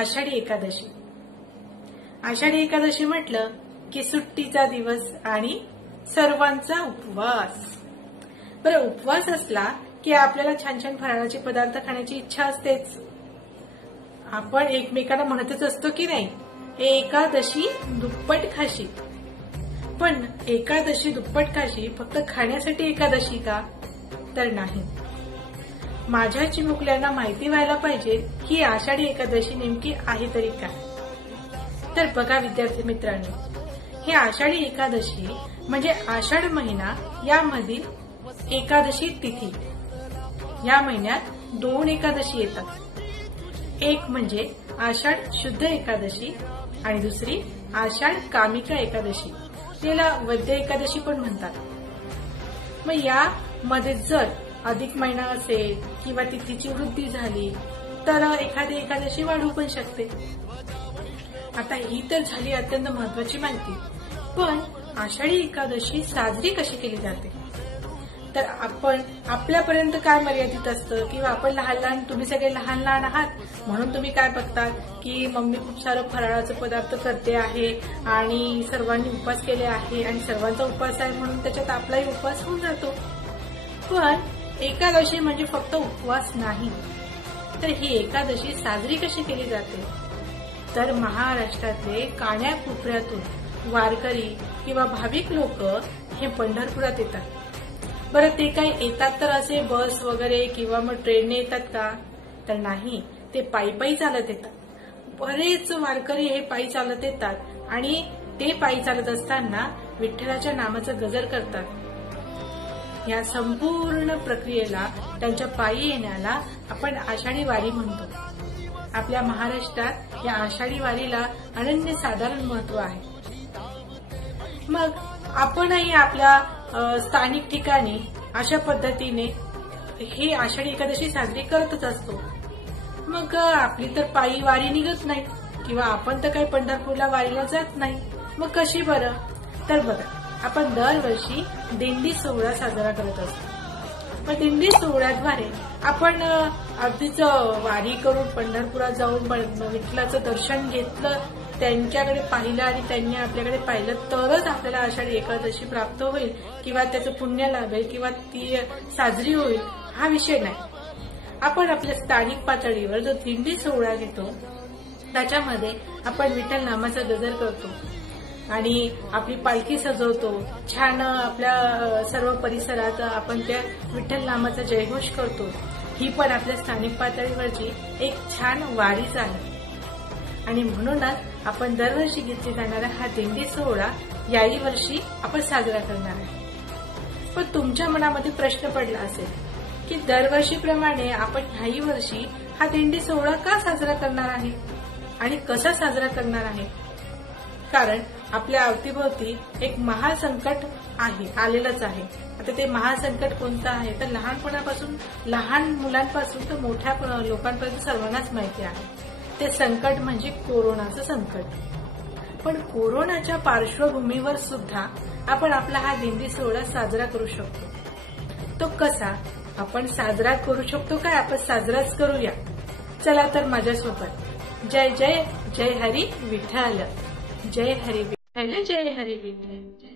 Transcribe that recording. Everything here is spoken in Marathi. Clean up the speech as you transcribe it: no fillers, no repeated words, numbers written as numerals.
आषाढी एकादशी। आषाढी एकादशी म्हटलं की सुट्टीचा दिवस आणि सर्वांचा उपवास। बरं, उपवास असला की आपल्याला छान छान फराळाचे पदार्थ खाण्याची इच्छा असतेच। आपण एकमेकांना म्हणतच असतो की नाही, एकादशी दुप्पट खाशी। पण एकादशी दुप्पट खाशी फक्त खाण्यासाठी एकादशी का? तर नाही। माझ्या चिमुकल्यांना माहिती व्हायला पाहिजे की आषाढी एकादशी नेमकी आहे तरी काय। तर बघा विद्यार्थी मित्रांनो, ही आषाढी एकादशी म्हणजे आषाढ महिना यामधील एकादशी तिथी। या महिन्यात 2 एकादशी येतात। एक म्हणजे आषाढ शुद्ध एकादशी आणि दुसरी आषाढ कामिका एकादशी, याला वद्य एकादशी पण म्हणतात। मग या मध्ये जर अधिक महिना असेल किंवा तिथीची वृद्धी झाली तर एखादी एकादशी वाढू पण शकते। आता ही तर झाली अत्यंत महत्वाची माहिती, पण आषाढी एकादशी साजरी कशी केली जाते? तर आपण आपल्यापर्यंत काय मर्यादित असतं किंवा आपण लहान तुम्ही सगळे लहान आहात म्हणून तुम्ही काय बघतात की मम्मी खूप सारं फराळाचे पदार्थ करते आहे आणि सर्वांनी उपवास केले आहे आणि सर्वांचा उपवास आहे म्हणून त्याच्यात आपलाही उपवास होऊन जातो। पण एकादशी म्हणजे फक्त उपवास नाही, तर ही एकादशी साजरी कशी केली जाते? तर महाराष्ट्रातले कान्याकोपऱ्यातून वारकरी किंवा भाविक लोक हे पंढरपुरात येतात। बरं, ते काही येतात तर असे बस वगैरे किंवा मग ट्रेनने येतात का? तर नाही, ते पायी चालत येतात। बरेच वारकरी हे पायी चालत येतात आणि ते पायी चालत असताना विठ्ठलाच्या नामाचा गजर करतात। या संपूर्ण प्रक्रियेला, त्यांच्या पायी येण्याला आपण आषाढी वारी म्हणतो। आपल्या महाराष्ट्रात या आषाढी वारीला अनन्यसाधारण महत्व आहे। मग आपणही आपल्या स्थानिक ठिकाणी अशा पद्धतीने ही आषाढी एकादशी साजरी करतच असतो। मग आपली तर पायी वारी निघत नाही किंवा आपण तर काही पंढरपूरला वारीला जात नाही, मग कशी बरं? तर बघा, आपण दरवर्षी दिंडी सोहळा साजरा करत असतो। मग दिंडी सोहळ्याद्वारे आपण अगदीच वारी करून पंढरपुरात जाऊन विठ्ठलाचं दर्शन घेतलं, त्यांच्याकडे पाहिलं आणि त्यांनी आपल्याकडे पाहिलं तरच आपल्याला आषाढी एकादशी प्राप्त होईल किंवा त्याचं पुण्य लाभेल किंवा ती साजरी होईल, हा विषय नाही। आपण आपल्या स्थानिक पातळीवर जो दिंडी सोहळा घेतो त्याच्यामध्ये आपण विठ्ठल नामाचा गजर करतो आणि आपली पालखी सजवतो। छान आपल्या सर्व परिसरात आपण त्या विठ्ठल नामाचा जयघोष करतो। ही पण आपल्या स्थानिक पातळीवरची एक छान वारीच आहे आणि म्हणूनच आपण दरवर्षी घेतली जाणारा हा दिंडी सोहळा याही वर्षी आपण साजरा करणार आहे। पण तुमच्या मनामध्ये प्रश्न पडला असेल की दरवर्षीप्रमाणे आपण ह्याही वर्षी हा दिंडी सोहळा का साजरा करणार आहे आणि कसा साजरा करणार आहे? कारण आपल्या अवतीभोवती एक महासंकट आलेलंच आहे। आता ते महासंकट कोणतं आहे तर लहानपणापासून, लहान मुलांपासून तर मोठ्या लोकांपर्यंत सर्वांनाच माहिती आहे। ते संकट म्हणजे कोरोनाचं संकट। पण कोरोनाच्या पार्श्वभूमीवर सुद्धा आपण आपला हा दिंडी सोहळा साजरा करू शकतो। तो कसा आपण साजरा करू शकतो काय? आपण साजराच करूया। चला तर माझ्यासोबत जय जय जय हरी विठ्ठल, जय हरी विठ्ठल, जय हरी विठ्ठल।